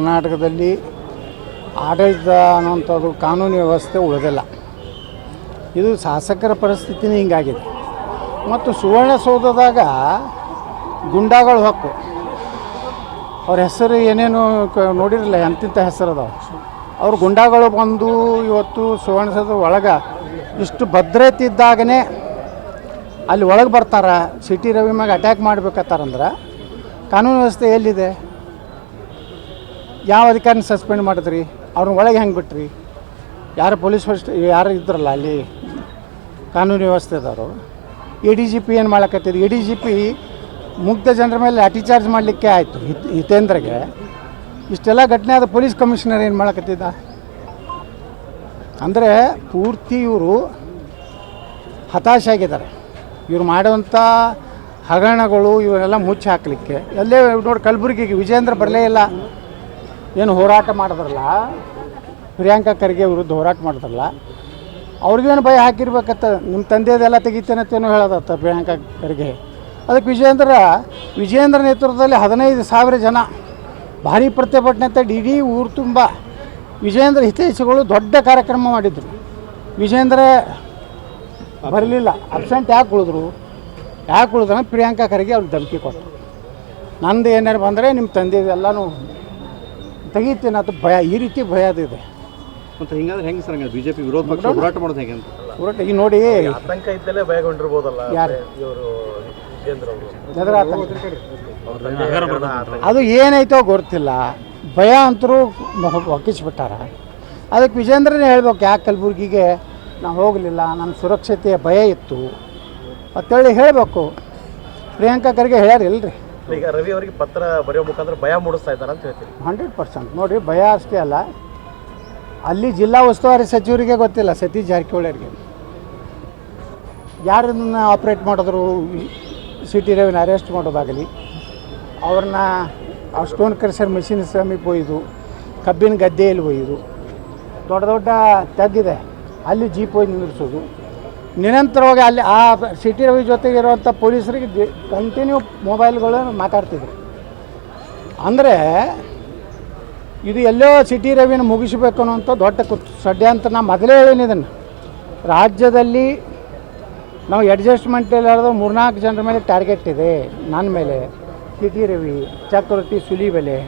ಕರ್ನಾಟಕದಲ್ಲಿ ಆಡಳಿತ ಅನ್ನೋಂಥದ್ದು ಕಾನೂನು ವ್ಯವಸ್ಥೆ ಉಳಿದಿಲ್ಲ. ಇದು ಶಾಸಕರ ಪರಿಸ್ಥಿತಿನೇ ಹಿಂಗಾಗಿದೆ. ಮತ್ತು ಸುವರ್ಣಸೌಧದಾಗ ಗುಂಡಾಗಳು ಹಕ್ಕು. ಅವ್ರ ಹೆಸರು ಏನೇನು ಕ- ನೋಡಿರಲಿಲ್ಲ, ಎಂತಿಂಥ ಹೆಸರು ಅದಾವೆ. ಅವ್ರು ಗುಂಡಾಗಳು ಬಂದು ಇವತ್ತು ಸುವರ್ಣಸೌಧ ಒಳಗೆ ಇಷ್ಟು ಭದ್ರತೆ ಇದ್ದಾಗನೇ ಅಲ್ಲಿ ಒಳಗೆ ಬರ್ತಾರ. ಸಿಟಿ ರವಿ ಮ್ಯಾಗ ಅಟ್ಯಾಕ್ ಮಾಡ್ಬೇಕತ್ತಾರಂದ್ರೆ ಕಾನೂನು ವ್ಯವಸ್ಥೆ ಎಲ್ಲಿದೆ? ಯಾವ ಅಧಿಕಾರಿನ ಸಸ್ಪೆಂಡ್ ಮಾಡಿದ್ರಿ? ಅವ್ರನ್ನ ಒಳಗೆ ಹೆಂಗೆ ಬಿಟ್ರಿ? ಯಾರು ಪೊಲೀಸ್ ಯಾರು ಇದ್ರಲ್ಲ ಅಲ್ಲಿ? ಕಾನೂನು ವ್ಯವಸ್ಥೆದವರು ಎ ಡಿ ಜಿ ಪಿ ಏನು ಮಾಡಕತ್ತಿದ್ರು? ಎ ಡಿ ಜಿ ಪಿ ಮುಗ್ಧ ಜನರ ಮೇಲೆ ಲಾಠಿ ಚಾರ್ಜ್ ಮಾಡಲಿಕ್ಕೆ ಆಯಿತು ಹಿತ್, ಹಿತೇಂದ್ರಗೆ. ಇಷ್ಟೆಲ್ಲ ಘಟನೆ ಆದ ಪೊಲೀಸ್ ಕಮಿಷನರ್ ಏನು ಮಾಡಕತ್ತಿದ್ದ? ಅಂದರೆ ಪೂರ್ತಿ ಇವರು ಹತಾಶಾಗಿದ್ದಾರೆ ಇವ್ರು ಮಾಡುವಂಥ ಹಗರಣಗಳು ಇವರೆಲ್ಲ ಮುಚ್ಚಿ ಹಾಕಲಿಕ್ಕೆ ಎಲ್ಲೇ ನೋಡಿ ಕಲಬುರಗಿಗೆ ವಿಜೇಂದ್ರ ಬರಲೇ ಇಲ್ಲ. ಏನು ಹೋರಾಟ ಮಾಡಿದ್ರಲ್ಲ, ಪ್ರಿಯಾಂಕಾ ಖರ್ಗೆ ವಿರುದ್ಧ ಹೋರಾಟ ಮಾಡಿದ್ರಲ್ಲ, ಅವ್ರಿಗೇನು ಭಯ ಹಾಕಿರ್ಬೇಕತ್ತ ನಿಮ್ಮ ತಂದೆದೆಲ್ಲ ತೆಗಿತೇನತ್ತೇನೋ ಹೇಳೋದತ್ತ ಪ್ರಿಯಾಂಕಾ ಖರ್ಗೆ. ಅದಕ್ಕೆ ವಿಜೇಂದ್ರ ವಿಜೇಂದ್ರ ನೇತೃತ್ವದಲ್ಲಿ ಹದಿನೈದು ಸಾವಿರ ಜನ, ಭಾರಿ ಪ್ರತಿಭಟನೆ ಅಂತ ಇಡೀ ಊರು ತುಂಬ. ವಿಜೇಂದ್ರ ಹಿತೈಷಿಗಳು ದೊಡ್ಡ ಕಾರ್ಯಕ್ರಮ ಮಾಡಿದ್ರು. ವಿಜೇಂದ್ರ ಬರಲಿಲ್ಲ ಅಬ್ಸೆಂಟ್ ಯಾಕೆ ಉಳಿದ್ರು? ಯಾಕೆ ಉಳಿದ್ರೆ ಪ್ರಿಯಾಂಕಾ ಖರ್ಗೆ ಅವ್ರಿಗೆ ಧಮಕಿ ಕೊಟ್ಟರು ನಂದು ಏನಾರು ಬಂದರೆ ನಿಮ್ಮ ತಂದೆದೆಲ್ಲನೂ ತೆಗಿತೀನಿ ಅದು ಭಯ ಈ ರೀತಿ ಭಯ ಅದಿದೆ ಮತ್ತೆ ಹಿಂಗಾದ್ರೆ ಹೆಂಗೆ ಸರ್ ಜೆ ಬಿಜೆಪಿ ವಿರೋಧ ಪಕ್ಷ ಹೋರಾಟ ಮಾಡೋದು ಹೇಗೆ ಅಂತ? ಹೋರಾಟ ಈಗ ನೋಡಿ ಆತಂಕ ಇದ್ದಲ್ಲೇ ಭಯಗೊಂಡಿರ್ಬೋದಲ್ಲ ಯಾರು? ಇವರು ವಿಜೇಂದ್ರ ಅವರು. ಎದುರು ಆತಂಕ. ಅದು ಏನೈತೋ ಗೊತ್ತಿಲ್ಲ. ಭಯ ಅಂತರೂ ಒಕ್ಕಿಸ್ಬಿಟ್ಟಾರ ಅದಕ್ಕೆ ವಿಜೇಂದ್ರನೇ ಹೇಳ್ಬೇಕು ಯಾಕೆ ಕಲಬುರ್ಗಿಗೆ ನಾವು ಹೋಗಲಿಲ್ಲ ನನ್ನ ಸುರಕ್ಷತೆಯ ಭಯ ಇತ್ತು. ಅಂತೇಳಿ ಹೇಳಬೇಕು. ಪ್ರಿಯಾಂಕಾ ಖರ್ಗೆ ಹೇಳ್ಯಾರ ಇಲ್ರಿ ಈಗ ರವಿ ಅವರಿಗೆ ಪತ್ರ ಬರೆಯೋ ಮುಖಾಂತರ ಭಯ ಮೂಡಿಸ್ತಾ ಇದ್ದಾರೆ ಅಂತ ಹೇಳ್ತೀವಿ ಹಂಡ್ರೆಡ್ ಪರ್ಸೆಂಟ್. ನೋಡಿ ಭಯ ಅಷ್ಟೇ ಅಲ್ಲ. ಅಲ್ಲಿ ಜಿಲ್ಲಾ ಉಸ್ತುವಾರಿ ಸಚಿವರಿಗೆ ಗೊತ್ತಿಲ್ಲ ಸತೀಶ್ ಜಾರಕಿಹೊಳಿಯವರಿಗೆ. ಯಾರನ್ನ ಆಪ್ರೇಟ್ ಮಾಡಿದ್ರು ಸಿ ಟಿ ರವಿನ ಅರೆಸ್ಟ್ ಮಾಡೋದಾಗಲಿ ಅವ್ರನ್ನ ಆ ಸ್ಟೋನ್ ಕ್ರಷರ್ ಮೆಷಿನ್ ಸಮೀಪ ಒಯ್ದು ಕಬ್ಬಿನ ಗದ್ದೆಯಲ್ಲಿ ಒಯ್ದು ದೊಡ್ಡ ದೊಡ್ಡ ತಗ್ಗಿದೆ. ಅಲ್ಲಿ ಜೀಪ್ ಒಯ್ದು ನಿಂದಿರಿಸೋದು ನಿರಂತರವಾಗಿ ಅಲ್ಲಿ ಆ ಸಿಟಿ ರವಿ ಜೊತೆಗೆ ಇರುವಂಥ ಪೊಲೀಸರಿಗೆ ಕಂಟಿನ್ಯೂ ಮೊಬೈಲ್ಗಳನ್ನು ಮಾತಾಡ್ತಿದ್ರು. ಅಂದರೆ ಇದು ಎಲ್ಲೋ ಸಿಟಿ ರವಿನ ಮುಗಿಸಬೇಕು ಅನ್ನೋಂಥ ದೊಡ್ಡ ಅಂತ ನಾ ಮೊದಲೇ ಹೇಳೀನಿ ಇದನ್ನು. ರಾಜ್ಯದಲ್ಲಿ ನಾವು ಅಡ್ಜಸ್ಟ್ಮೆಂಟ್ ಮೂರು ಮೂರ್ನಾಲ್ಕು ಜನರ ಮೇಲೆ ಟಾರ್ಗೆಟ್ ಇದೆ ನನ್ನ ಮೇಲೆ. ಸಿಟಿ ರವಿ, ಚಕ್ರವರ್ತಿ, ಸುಲಿಬೆಲೆ,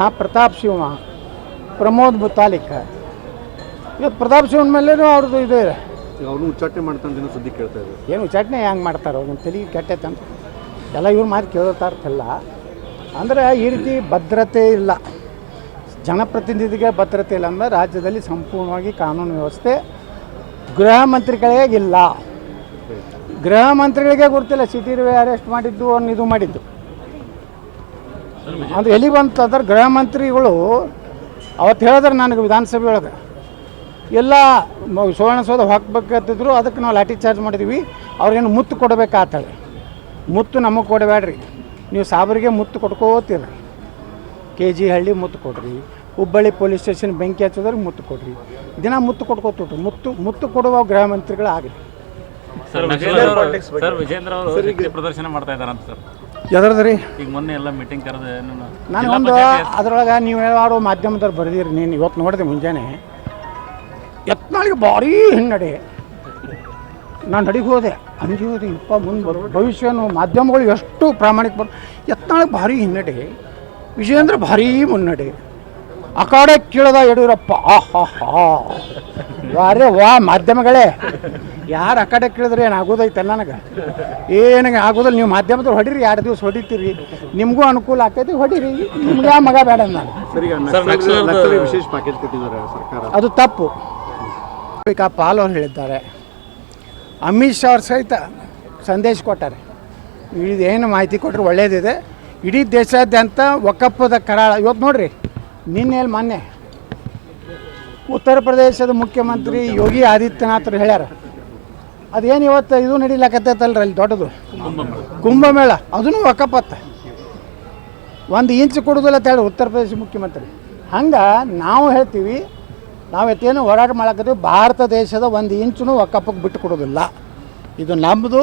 ಆ ಪ್ರತಾಪ್ ಸಿಂಹ ಪ್ರಮೋದ್ ಮುತಾಲಿಕ್. ಇವತ್ತು ಪ್ರತಾಪ್ ಶಿವನ ಮೇಲೇನೂ ಅವ್ರದ್ದು ಇದು ಇದೆ. ಅವನು ಉಚ್ಚಾಟನೆ ಮಾಡ್ತಾನೆ ಸುದ್ದಿ ಕೇಳ್ತಾ ಇದ್ದಾರೆ ಏನು ಚಟ್ನಿ ಹೆಂಗೆ ಮಾಡ್ತಾರೋ ಅವ್ನ ತಲೆ ಕೆಟ್ಟೈತಂತ ಎಲ್ಲ ಇವ್ರು ಮಾತು ಕೇಳೋತಾ ತಲ್ಲ ಅಂದರೆ ಈ ರೀತಿ ಭದ್ರತೆ ಇಲ್ಲ. ಜನಪ್ರತಿನಿಧಿಗೆ ಭದ್ರತೆ ಇಲ್ಲ ಅಂದರೆ ರಾಜ್ಯದಲ್ಲಿ ಸಂಪೂರ್ಣವಾಗಿ ಕಾನೂನು ವ್ಯವಸ್ಥೆ ಗೃಹ ಮಂತ್ರಿಗಳಿಗೆ ಇಲ್ಲ. ಗೃಹ ಮಂತ್ರಿಗಳಿಗೆ ಗೊತ್ತಿಲ್ಲ ಸಿಟಿ ರವಿ ಅರೆಸ್ಟ್ ಮಾಡಿದ್ದು ಅವ್ನು ಇದು ಮಾಡಿದ್ದು. ಅದು ಎಲ್ಲಿ ಬಂತಂದ್ರೆ ಗೃಹ ಮಂತ್ರಿಗಳು ಅವತ್ತು ಹೇಳಿದ್ರೆ ನನಗೆ ವಿಧಾನಸಭೆ ಒಳಗೆ. ಎಲ್ಲ ಸುವರ್ಣ ಸುವರ್ಣಸೌಧ ಹಾಕ್ಬೇಕಂತಿದ್ರು ಅದಕ್ಕೆ ನಾವು ಲಾಠಿ ಚಾರ್ಜ್ ಮಾಡಿದ್ವಿ. ಅವ್ರಿಗೇನು ಮುತ್ತು ಕೊಡಬೇಕಾತಳೆ ಮುತ್ತು ನಮಗೆ ಕೊಡಬೇಡ್ರಿ. ನೀವು ಸಾಬರಿಗೆ ಮುತ್ತು ಕೊಡ್ಕೋತೀರಿ ಕೆ ಜಿ ಹಳ್ಳಿ ಮುತ್ತು ಕೊಡ್ರಿ. ಹುಬ್ಬಳ್ಳಿ ಪೊಲೀಸ್ ಸ್ಟೇಷನ್ ಬೆಂಕಿ ಹಚ್ಚೋದ್ರಿಗೆ ಮುತ್ತು ಕೊಡ್ರಿ. ದಿನ ಮುತ್ತು ಕೊಟ್ಕೋತಿಟ್ರು ಮುತ್ತು ಮುತ್ತು ಕೊಡುವ ಗೃಹ ಮಂತ್ರಿಗಳು ಆಗಲಿ. ಸರ್ ನಕ್ಸಲರು ಸರ್ ವಿಜೇಂದ್ರ ಅವರು ಶಕ್ತಿ ಪ್ರದರ್ಶನ ಮಾಡ್ತಾ ಇದ್ದಾರಂತ ಸರ್. ಈಗ ಮೊನ್ನೆ ಎಲ್ಲ ಮೀಟಿಂಗ್ ಕರೆದ ನಾನು ಒಂದು ಅದ್ರೊಳಗೆ ನೀವು ಯಾರು ಮಾಧ್ಯಮದವ್ರು ಬರೆದಿರಿ. ನೀನು ಇವತ್ತು ನೋಡಿದೆ ಮುಂಜಾನೆ. ಯತ್ನಾಳಿಗೆ ಭಾರಿ ಹಿನ್ನಡೆ. ನಾನು ನಡಿಗೆ ಹೋದೆ. ಅಂಜಿ ಹೋದೆ ಇಪ್ಪ ಮುಂದೆ ಭವಿಷ್ಯನು ಮಾಧ್ಯಮಗಳು ಎಷ್ಟು ಪ್ರಾಮಾಣಿಕ ಬರ್ ಯತ್ನಾಳಿಗೆ ಭಾರಿ ಹಿನ್ನಡೆ. ವಿಜಯೇಂದ್ರ ಭಾರಿ ಮುನ್ನಡೆ. ಅಕಾಡೆ ಕಡೆ ಕೇಳದ ಯಡಿಯೂರಪ್ಪ ಹಾ ವಾರೇ ವಾ ಮಾಧ್ಯಮಗಳೇ. ಯಾರು ಅಕಾಡೆ ಕಡೆ ಕೇಳಿದ್ರೆ ಏನು ಆಗೋದೈತೆ ನನಗೆ? ಏನಿಗೆ ಆಗೋದಿಲ್ಲ. ನೀವು ಮಾಧ್ಯಮದಲ್ಲಿ ಹೊಡಿರಿ ಎರಡು ದಿವಸ ಹೊಡಿತೀರಿ. ನಿಮಗೂ ಅನುಕೂಲ ಆಗ್ತೈತಿ ಹೊಡಿರಿ. ನಿಮ್ಗೆ ಮಗ ಬೇಡ ನಾನು ಅದು ತಪ್ಪು. ಈಗ ಪಾಲ್ ಹೇಳಿದ್ದಾರೆ. ಅಮಿತ್ ಶಾ ಅವ್ರ ಸಹಿತ ಸಂದೇಶ ಕೊಟ್ಟಾರೆ. ಇದೇನು ಮಾಹಿತಿ ಕೊಟ್ಟರೆ ಒಳ್ಳೆಯದಿದೆ ಇಡೀ ದೇಶಾದ್ಯಂತ ಒಕ್ಕಪ್ಪದ ಕರಾಳ. ಇವತ್ತು ನೋಡ್ರಿ, ನಿನ್ನೆ ಮೊನ್ನೆ ಉತ್ತರ ಪ್ರದೇಶದ ಮುಖ್ಯಮಂತ್ರಿ ಯೋಗಿ ಆದಿತ್ಯನಾಥರು ಹೇಳ್ಯಾರ. ಅದೇನು ಇವತ್ತು ಇದು ನಡೀಲಕತ್ತೈತಲ್ರಿ ಅಲ್ಲಿ ದೊಡ್ಡದು? ಕುಂಭಮೇಳ. ಅದನ್ನು ಒಕ್ಕಪ್ಪತ್ತ. ಒಂದು ಇಂಚು ಕೊಡೋದಿಲ್ಲ ಅಂತ ಹೇಳಿ ಉತ್ತರ ಪ್ರದೇಶ ಮುಖ್ಯಮಂತ್ರಿ. ಹಂಗೆ ನಾವು ಹೇಳ್ತೀವಿ ನಾವು ಎತ್ತೇನು ಹೋರಾಟ ಮಾಡಕತ್ತೀವಿ. ಭಾರತ ದೇಶದ ಒಂದು ಇಂಚುನು ಒಕ್ಕಪ್ಪಕ್ಕೆ ಬಿಟ್ಟು ಕೊಡೋದಿಲ್ಲ. ಇದು ನಮ್ಮದು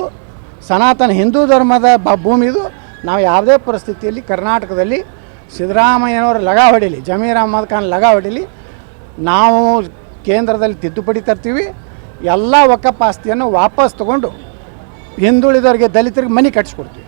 ಸನಾತನ ಹಿಂದೂ ಧರ್ಮದ ಬ ಭೂಮಿದು ನಾವು ಯಾವುದೇ ಪರಿಸ್ಥಿತಿಯಲ್ಲಿ ಕರ್ನಾಟಕದಲ್ಲಿ ಸಿದ್ದರಾಮಯ್ಯನವರು ಲಗ ಹೊಡಿಲಿ, ಜಮೀರ್ ಅಹಮದ್ ಖಾನ್ ಲಗ ಹೊಡಿಲಿ, ನಾವು ಕೇಂದ್ರದಲ್ಲಿ ತಿದ್ದುಪಡಿ ತರ್ತೀವಿ. ಎಲ್ಲ ಒಕ್ಕಪ್ಪ ಆಸ್ತಿಯನ್ನು ವಾಪಸ್ ತಗೊಂಡು ಹಿಂದುಳಿದವರಿಗೆ ದಲಿತರಿಗೆ ಮನೆ ಕಟ್ಟಿಸ್ಕೊಡ್ತೀವಿ